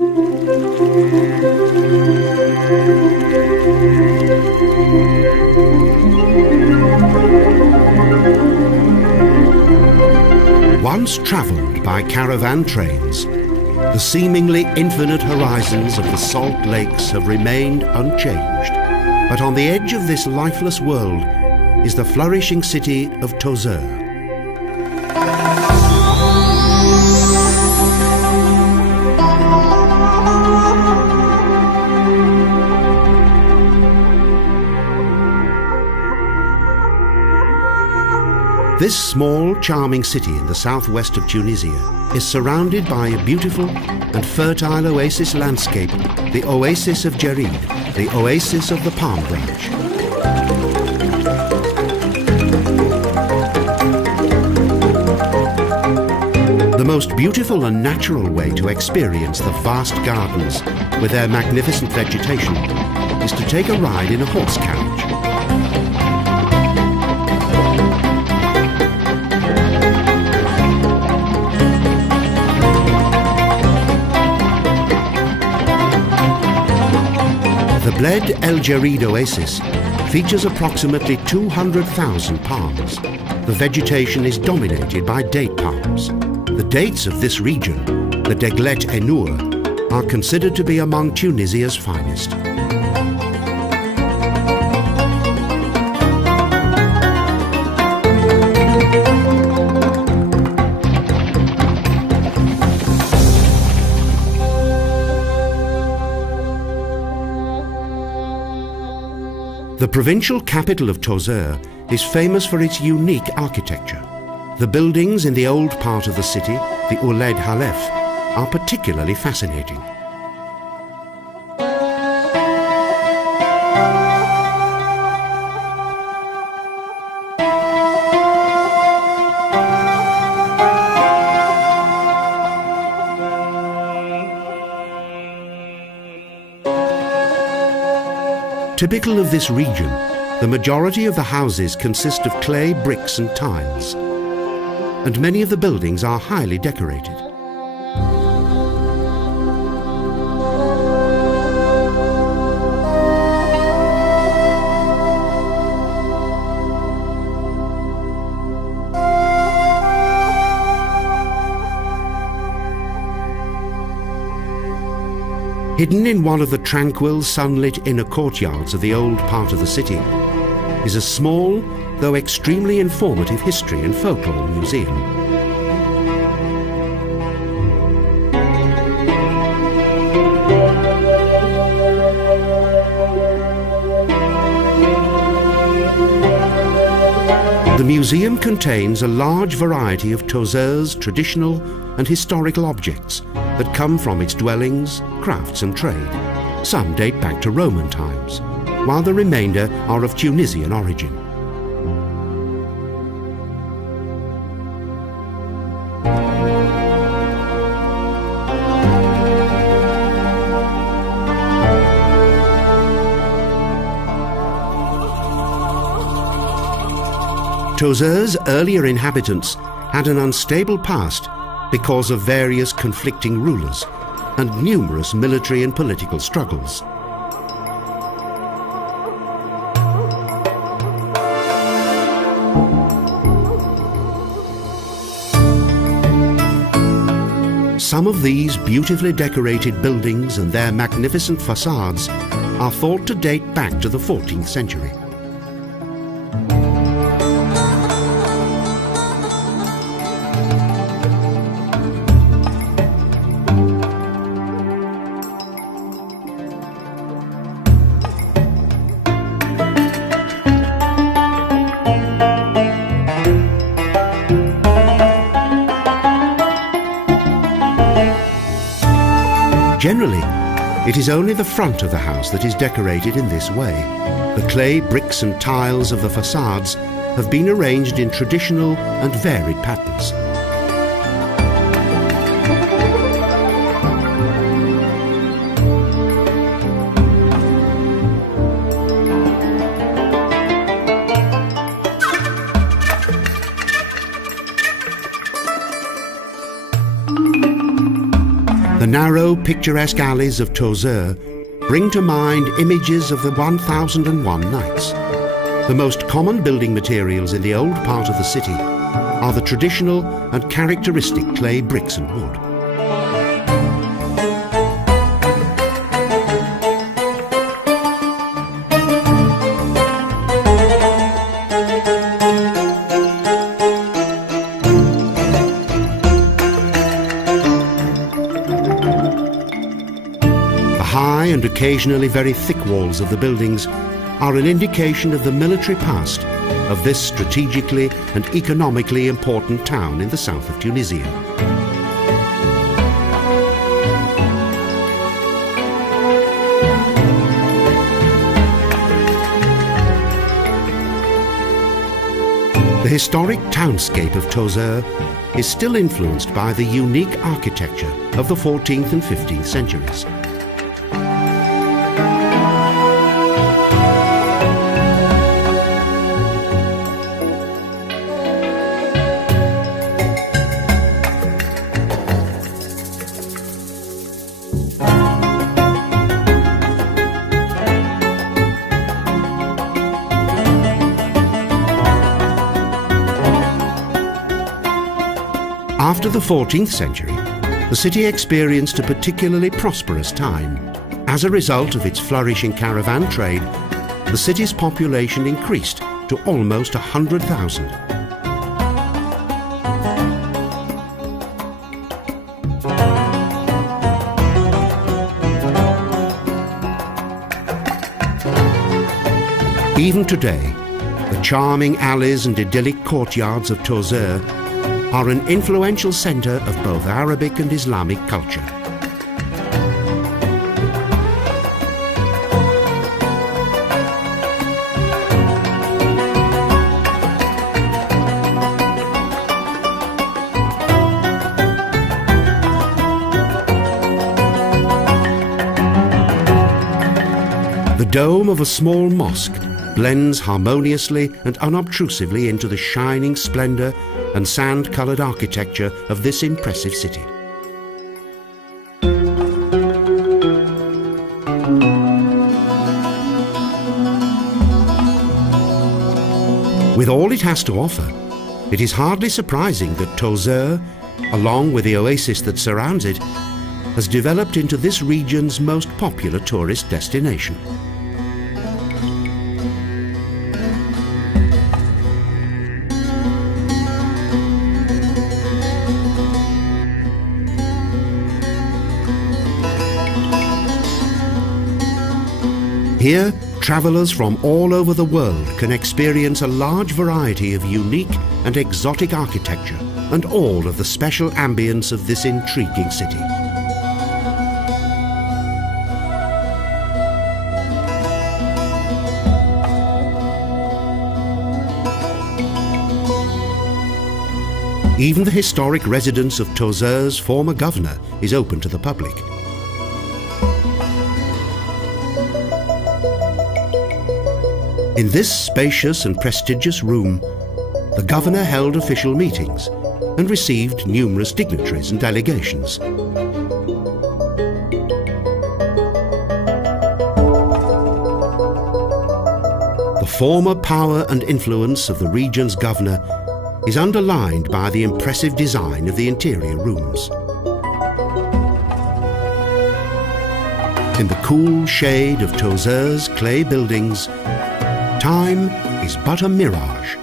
Once travelled by caravan trains, the seemingly infinite horizons of the salt lakes have remained unchanged. But on the edge of this lifeless world is the flourishing city of Tozeur. This small, charming city in the southwest of Tunisia is surrounded by a beautiful and fertile oasis landscape, the oasis of Jerid, the oasis of the palm branch. The most beautiful and natural way to experience the vast gardens with their magnificent vegetation is to take a ride in a horse carriage. The Bled El Jerid oasis features approximately 200,000 palms. The vegetation is dominated by date palms. The dates of this region, the Deglet Enour, are considered to be among Tunisia's finest. The provincial capital of Tozeur is famous for its unique architecture. The buildings in the old part of the city, the Ouled Halef, are particularly fascinating. Typical of this region, the majority of the houses consist of clay bricks and tiles, and many of the buildings are highly decorated. Hidden in one of the tranquil, sunlit inner courtyards of the old part of the city is a small, though extremely informative history and folklore museum. The museum contains a large variety of Tozeur's traditional and historical objects that come from its dwellings, crafts and trade. Some date back to Roman times, while the remainder are of Tunisian origin. Tozeur's earlier inhabitants had an unstable past because of various conflicting rulers and numerous military and political struggles. Some of these beautifully decorated buildings and their magnificent facades are thought to date back to the 14th century. Generally, it is only the front of the house that is decorated in this way. The clay bricks and tiles of the facades have been arranged in traditional and varied patterns. The narrow, picturesque alleys of Tozeur bring to mind images of the 1001 Nights. The most common building materials in the old part of the city are the traditional and characteristic clay bricks and wood. The high and occasionally very thick walls of the buildings are an indication of the military past of this strategically and economically important town in the south of Tunisia. The historic townscape of Tozeur is still influenced by the unique architecture of the 14th and 15th centuries. After the 14th century, the city experienced a particularly prosperous time. As a result of its flourishing caravan trade, the city's population increased to almost 100,000. Even today, the charming alleys and idyllic courtyards of Tozeur are an influential centre of both Arabic and Islamic culture. The dome of a small mosque blends harmoniously and unobtrusively into the shining splendour and sand-coloured architecture of this impressive city. With all it has to offer, it is hardly surprising that Tozeur, along with the oasis that surrounds it, has developed into this region's most popular tourist destination. Here, travellers from all over the world can experience a large variety of unique and exotic architecture and all of the special ambience of this intriguing city. Even the historic residence of Tozeur's former governor is open to the public. In this spacious and prestigious room, the governor held official meetings and received numerous dignitaries and delegations. The former power and influence of the region's governor is underlined by the impressive design of the interior rooms. In the cool shade of Tozeur's clay buildings, time is but a mirage.